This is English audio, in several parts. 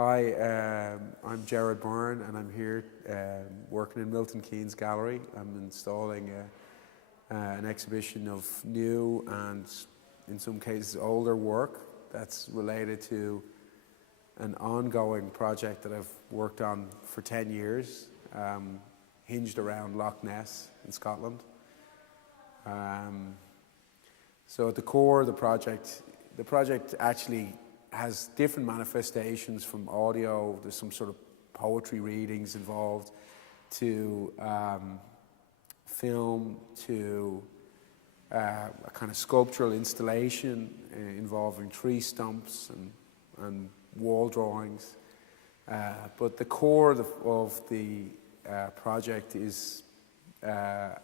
Hi, I'm Gerard Byrne and I'm here working in Milton Keynes Gallery. I'm installing an exhibition of new and in some cases older work that's related to an ongoing project that I've worked on for 10 years, hinged around Loch Ness in Scotland. So at the core of the project actually has different manifestations, from audio, there's some sort of poetry readings involved, to film, to a kind of sculptural installation involving tree stumps and wall drawings. But the core of the project is a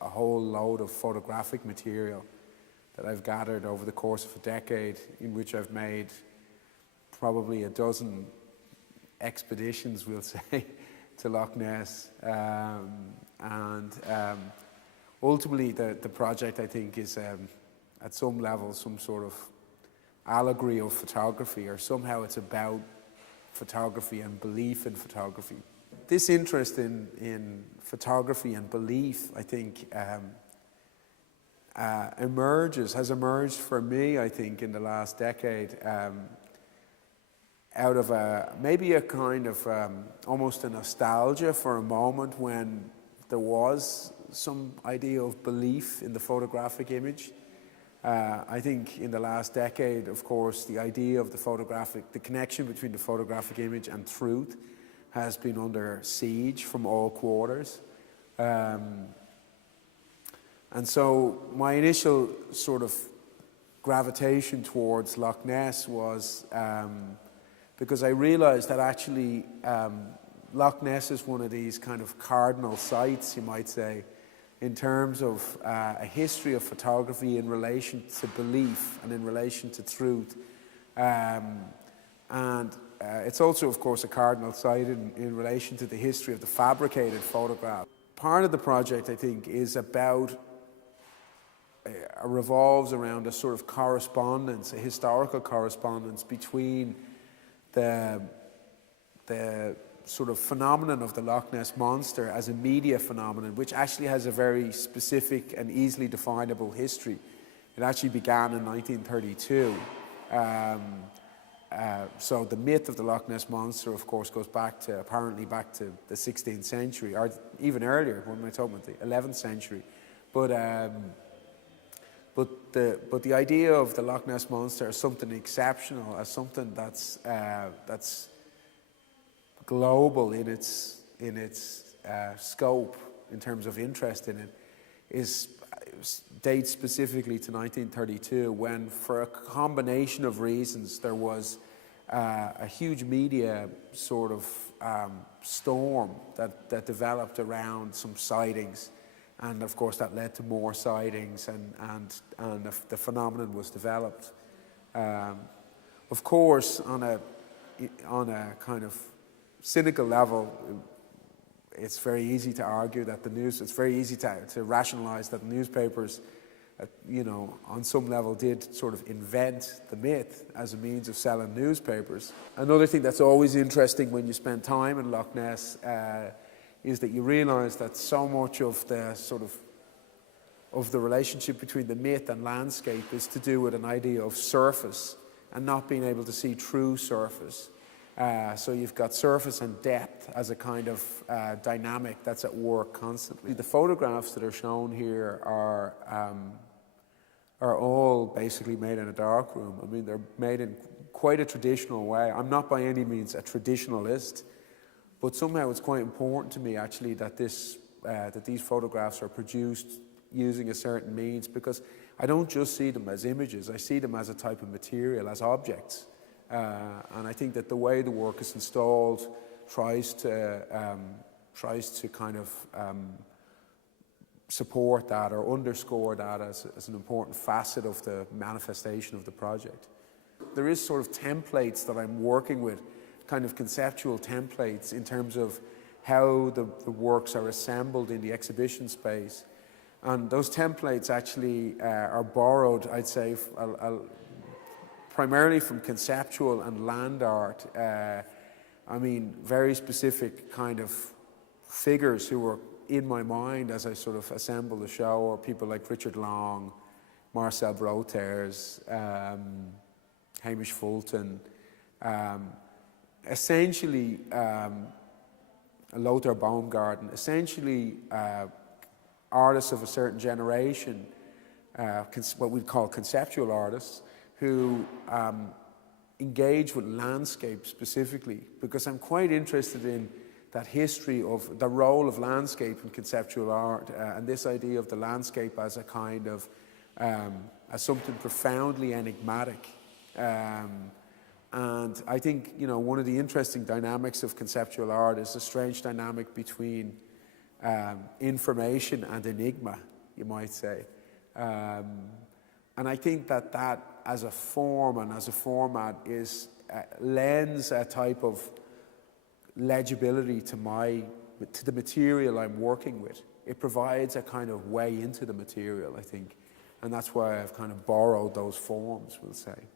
whole load of photographic material that I've gathered over the course of a decade, in which I've made probably a dozen expeditions, we'll say, to Loch Ness. Ultimately the project, I think, is at some level some sort of allegory of photography, or somehow it's about photography and belief in photography. This interest in photography and belief, I think, has emerged for me, I think, in the last decade, out of maybe a kind of almost a nostalgia for a moment when there was some idea of belief in the photographic image. I think in the last decade, of course, the idea of the connection between the photographic image and truth has been under siege from all quarters. And so my initial sort of gravitation towards Loch Ness was because I realized that actually Loch Ness is one of these kind of cardinal sites, you might say, in terms of a history of photography in relation to belief and in relation to truth. It's also, of course, a cardinal site in relation to the history of the fabricated photograph. Part of the project, I think, is about revolves around a sort of correspondence, a historical correspondence between the sort of phenomenon of the Loch Ness Monster as a media phenomenon, which actually has a very specific and easily definable history. It actually began in 1932. So the myth of the Loch Ness Monster, of course, goes apparently back to the 16th century, or even earlier. What am I talking about? The 11th century. But the idea of the Loch Ness Monster as something exceptional, as something that's global in its scope in terms of interest in it, dates specifically to 1932, when, for a combination of reasons, there was a huge media sort of storm that developed around some sightings. And of course that led to more sightings, and the phenomenon was developed. Of course, on a kind of cynical level, it's very easy to argue that it's very easy to rationalize that the newspapers, on some level did sort of invent the myth as a means of selling newspapers. Another thing that's always interesting when you spend time in Loch Ness is that you realize that so much of the relationship between the myth and landscape is to do with an idea of surface and not being able to see true surface. So you've got surface and depth as a kind of dynamic that's at work constantly. The photographs that are shown here are all basically made in a darkroom. I mean, they're made in quite a traditional way. I'm not by any means a traditionalist, but somehow it's quite important to me, actually, that these photographs are produced using a certain means, because I don't just see them as images, I see them as a type of material, as objects. And I think that the way the work is installed tries to kind of support that or underscore that as an important facet of the manifestation of the project. There is sort of templates that I'm working with, kind of conceptual templates in terms of how the works are assembled in the exhibition space. And those templates actually are borrowed, I'd say, primarily from conceptual and land art. I mean, very specific kind of figures who were in my mind as I sort of assembled the show, or people like Richard Long, Marcel Brothers, Hamish Fulton, essentially Lothar Baumgarten, essentially artists of a certain generation, what we'd call conceptual artists, who engage with landscape specifically, because I'm quite interested in that history of the role of landscape in conceptual art, and this idea of the landscape as a kind of, as something profoundly enigmatic. And I think, you know, one of the interesting dynamics of conceptual art is the strange dynamic between information and enigma, you might say. And I think that that as a form and as a format is lends a type of legibility to the material I'm working with. It provides a kind of way into the material, I think, and that's why I've kind of borrowed those forms, we'll say.